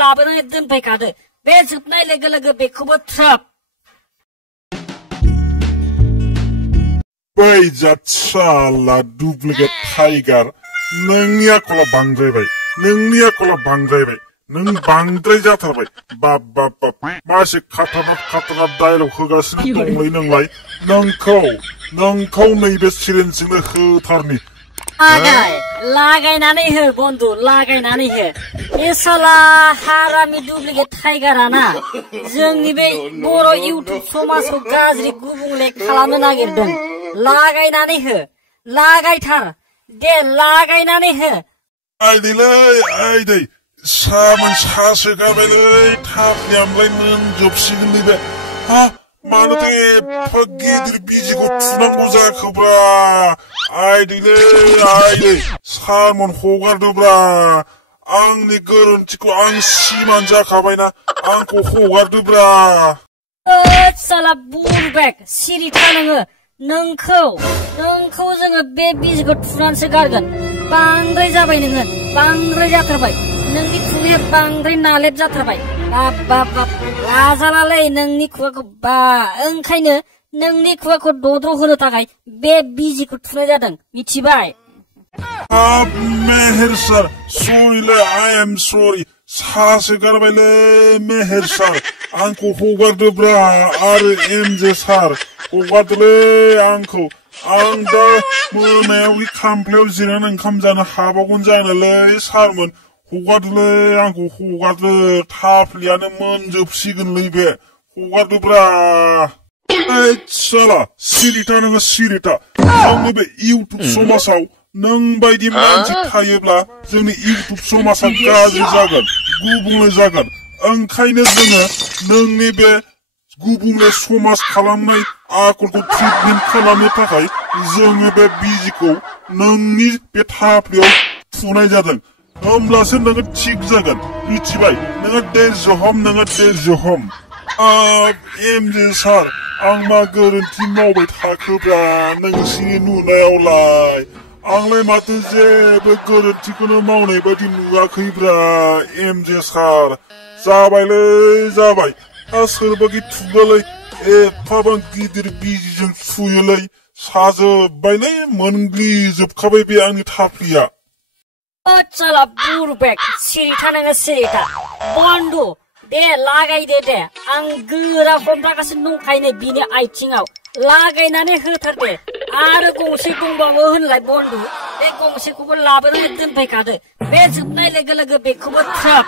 लाबोनानै दोनफैखादो बे जोबनाय लोगो लोगो बेखौबो थ्रोब बै जात्साला डुप्लिकेट टाइगार नोंनि आखला बांद्रायबाय नों बांद्राय जाथारबाय बाप बाप बाप मासे खाथाना डायलग होगासिनो दंलै नोंलाय नोंखौ नैबे सिरिन्जजोंनो होथारनि लागायनानै हो बन्धु लागायनानै हो बे साला हारामि डुप्लिकेट टाइगारा ना जोंनि बे बर' इउटुब समाजखौ गाज्रि गुबुंले खालामनो नागिरदों लागायनानै हो लागायथार दे लागायनानै हो आइदै सामोन सासो गारबायलै थाफ्लियामलाय मोनजोबसिगोनलै बे हा मानोथो एफा गिदिर बिजिखौ थुनांगौ जाखोब्रा आइदै सामोन हगारदोब्रा आंनि गोरोन्थिखौ आं सिमान जाखाबायना आंखौ हगारदोब्रा साला बुरबेक सिरि था नोंखौ जोङो बे बिजिखौ थुनानैसो गारगोन बांद्राय जाबाय नोङो बांद्राय जाथारबाय नोंनि खुगाया बांद्राय नालेब जाथारबाय बाप लाजालालै नोंनि खुगाखौ ओंखायनो नोंनि खुगाखौ दद्र होनो थाखाय बे बिजिखौ थुनाय जादों मिथिबाय मेहेर सार सरिलै आइ एम सरि सासो गारबायलै मेहेर सार आंखौ हगारदोब्रा आरो एमजे सार हगारदोलै आंखौ आं दा मोनायाव खामफ्लायाव जिरायनानै ओंखाम जानो हाबावगोन जानोलै सारमोन हगारदोलै आंखौ हगारदो थाफ्लियानो मोनजोबसिगोनलै बे हगारदोब्रा साला सिरिथा नोङो सिरिथा जोंनि बे इउटुब समाजाव नों बायदि मानसि थायोब्ला जोंनि इउटुब समाजा गाज्रि जागोन गुबुंले जागोन ओंखायनो जोङो नोंनि बे गुबुंले समाज खालामनाय आखलखौ ट्रिटमेन्ट खालामनो थाखाय जोङो बे बिजिखौ नोंनि बे थाफ्लियाव थुनाय जादों होमब्लासो नोङो थिग जागोन मिथिबाय नोङो धैर्य हम एमजे सार आं मा गोरोन्थि मावबाय थाखोब्रा नोंसिनि नुनायावलाय आंलाय माथो जेबो गोरोन्थिखौनो मावनाय बायदि नुवाखैब्रा एमजे सार जाबाय सोरबाखि थुबालै एफाबां गिदिर बिजिजों थुयोलै साजोब्बायलै मोनग्लिजोबखाबाय बे आंनि थाफ्लिया साला बुरबेक सिरिथा नोङो सिरिथा बन्धु दे लागायदे दे आं गोरा हमथागासिनो दंखायनो बिनि आथिङाव लागायनानै होथार दे आरो गंसे दंबावो होनलाय बन्धु बे गंसेखौबो लाबोनानै दोनफैखादो बे जोबनाय लोगो लोगो बेखौबो थ्रोब